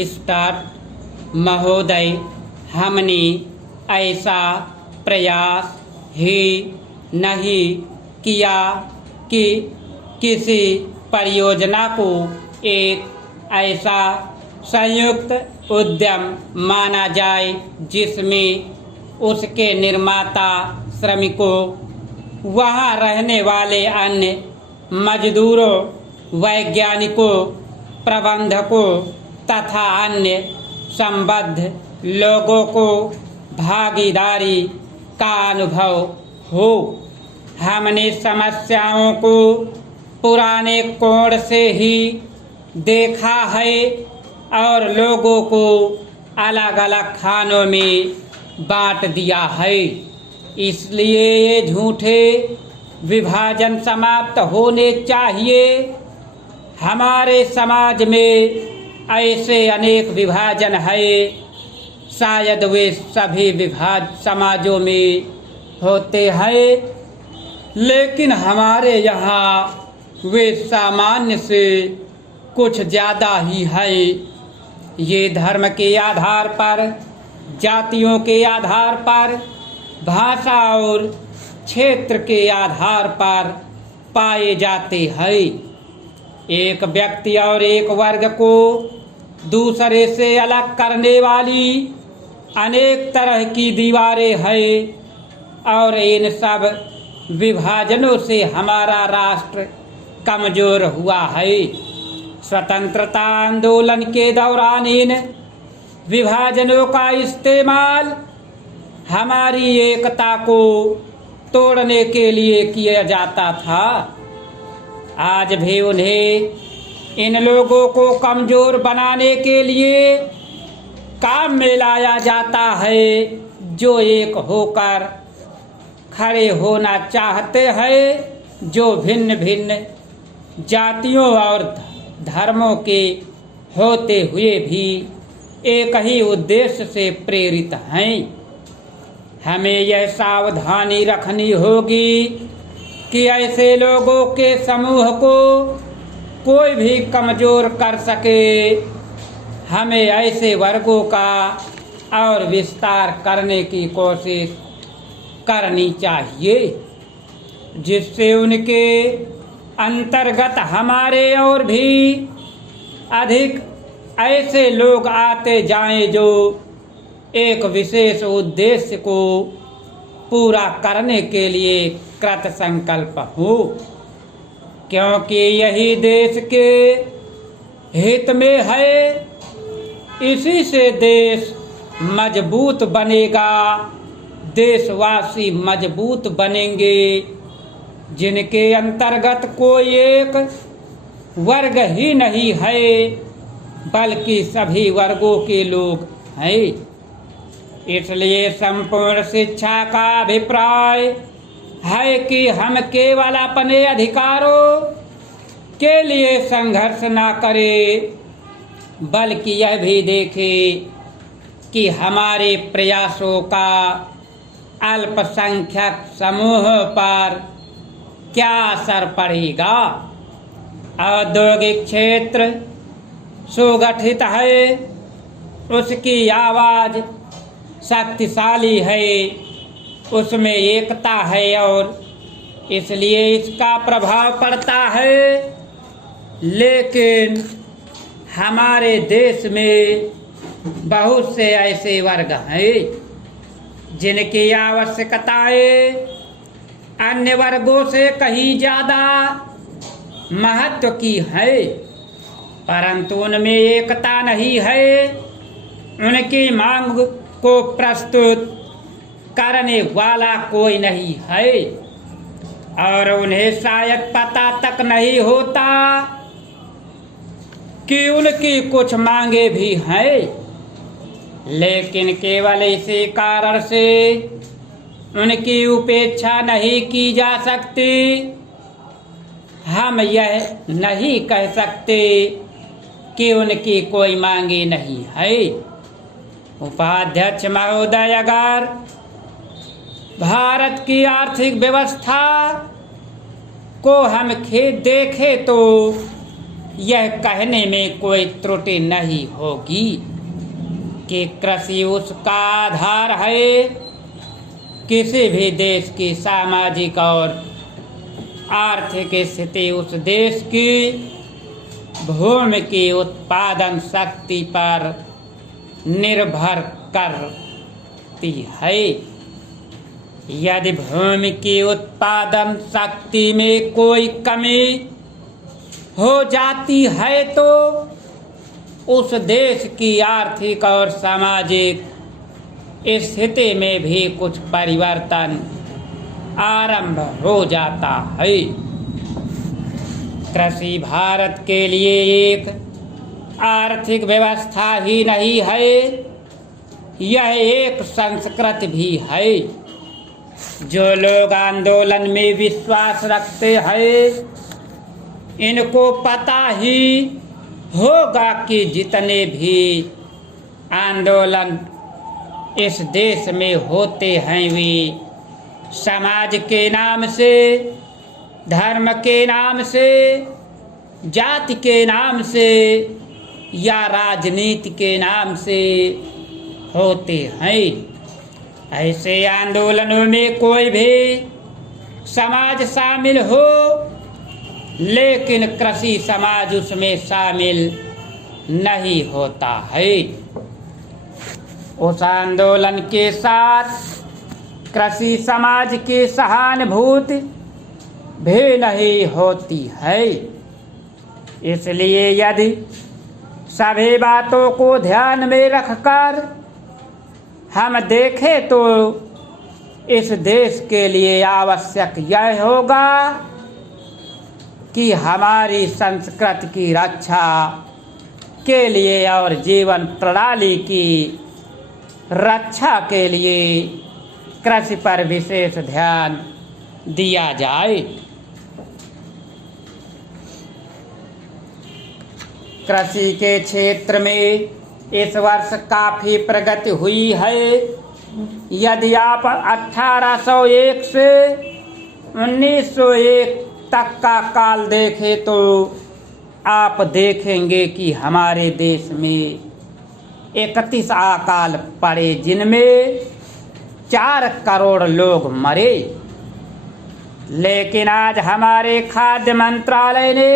Start महोदय, हमने ऐसा प्रयास ही नहीं किया कि किसी परियोजना को एक ऐसा संयुक्त उद्यम माना जाए जिसमें उसके निर्माता, श्रमिकों, वहां रहने वाले अन्य मजदूरों, वैज्ञानिकों, प्रबंधकों तथा अन्य संबद्ध लोगों को भागीदारी का अनुभव हो। हमने समस्याओं को पुराने कोण से ही देखा है और लोगों को अलग अलग खानों में बांट दिया है। इसलिए ये झूठे विभाजन समाप्त होने चाहिए। हमारे समाज में ऐसे अनेक विभाजन है, शायद वे सभी समाजों में होते हैं, लेकिन हमारे यहाँ वे सामान्य से कुछ ज़्यादा ही है। ये धर्म के आधार पर, जातियों के आधार पर, भाषा और क्षेत्र के आधार पर पाए जाते हैं। एक व्यक्ति और एक वर्ग को दूसरे से अलग करने वाली अनेक तरह की दीवारें हैं और इन सब विभाजनों से हमारा राष्ट्र कमजोर हुआ है। स्वतंत्रता आंदोलन के दौरान इन विभाजनों का इस्तेमाल हमारी एकता को तोड़ने के लिए किया जाता था। आज भी उन्हें इन लोगों को कमजोर बनाने के लिए काम में लाया जाता है जो एक होकर खड़े होना चाहते हैं, जो भिन्न भिन्न जातियों और धर्मों के होते हुए भी एक ही उद्देश्य से प्रेरित हैं। हमें यह सावधानी रखनी होगी कि ऐसे लोगों के समूह को कोई भी कमजोर कर सके। हमें ऐसे वर्गों का और विस्तार करने की कोशिश करनी चाहिए जिससे उनके अंतर्गत हमारे और भी अधिक ऐसे लोग आते जाएं जो एक विशेष उद्देश्य को पूरा करने के लिए कृत संकल्प हो, क्योंकि यही देश के हित में है। इसी से देश मजबूत बनेगा, देशवासी मजबूत बनेंगे, जिनके अंतर्गत कोई एक वर्ग ही नहीं है बल्कि सभी वर्गों के लोग हैं। इसलिए संपूर्ण शिक्षा का अभिप्राय है कि हम केवल अपने अधिकारों के लिए संघर्ष न करें, बल्कि यह भी देखें कि हमारे प्रयासों का अल्पसंख्यक समूह पर क्या असर पड़ेगा। औद्योगिक क्षेत्र सुगठित है, उसकी आवाज़ शक्तिशाली है, उसमें एकता है और इसलिए इसका प्रभाव पड़ता है। लेकिन हमारे देश में बहुत से ऐसे वर्ग हैं जिनकी आवश्यकताएं अन्य वर्गों से कहीं ज़्यादा महत्व की है, परंतु उनमें एकता नहीं है। उनकी मांग को प्रस्तुत करने वाला कोई नहीं है और उन्हें शायद पता तक नहीं होता कि उनकी कुछ मांगे भी हैं, लेकिन केवल इसी कारण से उनकी उपेक्षा नहीं की जा सकती। हम यह नहीं कह सकते कि उनकी कोई मांगे नहीं है। उपाध्यक्ष महोदय, अगर भारत की आर्थिक व्यवस्था को हम देखें तो यह कहने में कोई त्रुटि नहीं होगी कि कृषि उसका आधार है। किसी भी देश की सामाजिक और आर्थिक स्थिति उस देश की भूमि की उत्पादन शक्ति पर निर्भर करती है। यदि भूमि की उत्पादन शक्ति में कोई कमी हो जाती है तो उस देश की आर्थिक और सामाजिक स्थिति में भी कुछ परिवर्तन आरंभ हो जाता है। कृषि भारत के लिए एक आर्थिक व्यवस्था ही नहीं है, यह एक संस्कृति भी है। जो लोग आंदोलन में विश्वास रखते हैं, इनको पता ही होगा कि जितने भी आंदोलन इस देश में होते हैं वे समाज के नाम से, धर्म के नाम से, जाति के नाम से या राजनीति के नाम से होते हैं। ऐसे आंदोलनों में कोई भी समाज शामिल हो, लेकिन कृषि समाज उसमें शामिल नहीं होता है। उस आंदोलन के साथ कृषि समाज की सहानुभूति भी नहीं होती है। इसलिए यदि सभी बातों को ध्यान में रखकर हम देखें तो इस देश के लिए आवश्यक यह होगा कि हमारी संस्कृति की रक्षा के लिए और जीवन प्रणाली की रक्षा के लिए कृषि पर विशेष ध्यान दिया जाए। कृषि के क्षेत्र में इस वर्ष काफी प्रगति हुई है। यदि आप 1801 से 1901 तक का काल देखें तो आप देखेंगे कि हमारे देश में 31 अकाल पड़े, जिनमें 4 करोड़ लोग मरे। लेकिन आज हमारे खाद्य मंत्रालय ने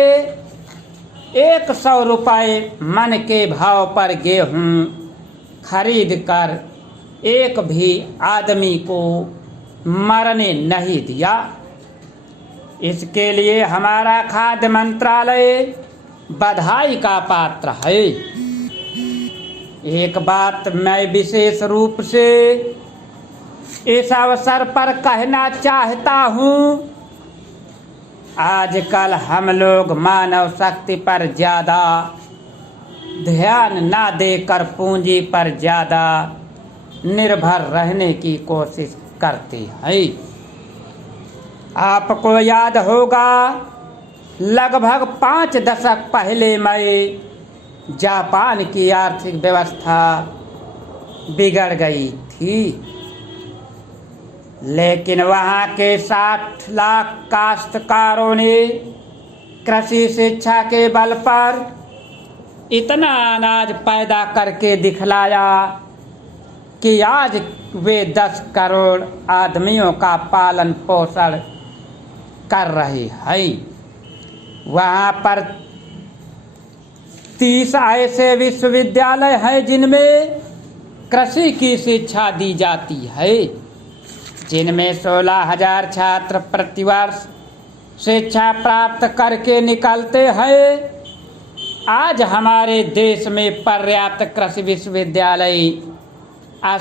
100 रुपये मन के भाव पर गेहूं खरीद कर एक भी आदमी को मरने नहीं दिया। इसके लिए हमारा खाद्य मंत्रालय बधाई का पात्र है। एक बात मैं विशेष रूप से इस अवसर पर कहना चाहता हूँ, आजकल हम लोग मानव शक्ति पर ज़्यादा ध्यान ना देकर पूंजी पर ज़्यादा निर्भर रहने की कोशिश करते हैं। आपको याद होगा लगभग 5 दशक पहले मैं जापान की आर्थिक व्यवस्था बिगड़ गई थी, लेकिन वहाँ के 60 लाख काश्तकारों ने कृषि शिक्षा के बल पर इतना अनाज पैदा करके दिखलाया कि आज वे 10 करोड़ आदमियों का पालन पोषण कर रहे हैं। वहाँ पर 30 ऐसे विश्वविद्यालय हैं जिनमें कृषि की शिक्षा दी जाती है, जिनमें 16,000 छात्र प्रतिवर्ष शिक्षा प्राप्त करके निकलते हैं। आज हमारे देश में पर्याप्त कृषि विश्वविद्यालय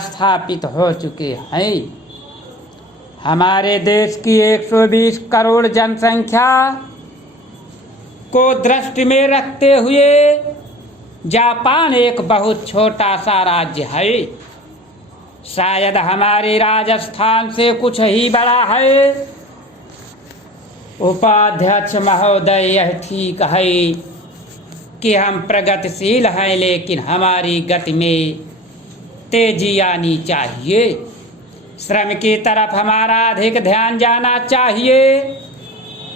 स्थापित हो चुके हैं। हमारे देश की 120 करोड़ जनसंख्या को दृष्टि में रखते हुए जापान एक बहुत छोटा सा राज्य है, शायद हमारे राजस्थान से कुछ ही बड़ा है। उपाध्यक्ष महोदय, यह ठीक है कि हम प्रगतिशील हैं, लेकिन हमारी गति में तेजी आनी चाहिए। श्रम की तरफ हमारा अधिक ध्यान जाना चाहिए।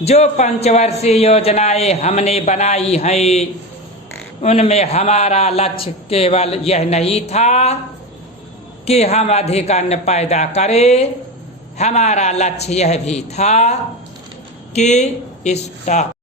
जो पंचवर्षीय योजनाएं हमने बनाई हैं उनमें हमारा लक्ष्य केवल यह नहीं था कि हम अधिक अन्न पैदा करें, हमारा लक्ष्य यह भी था कि स्टॉक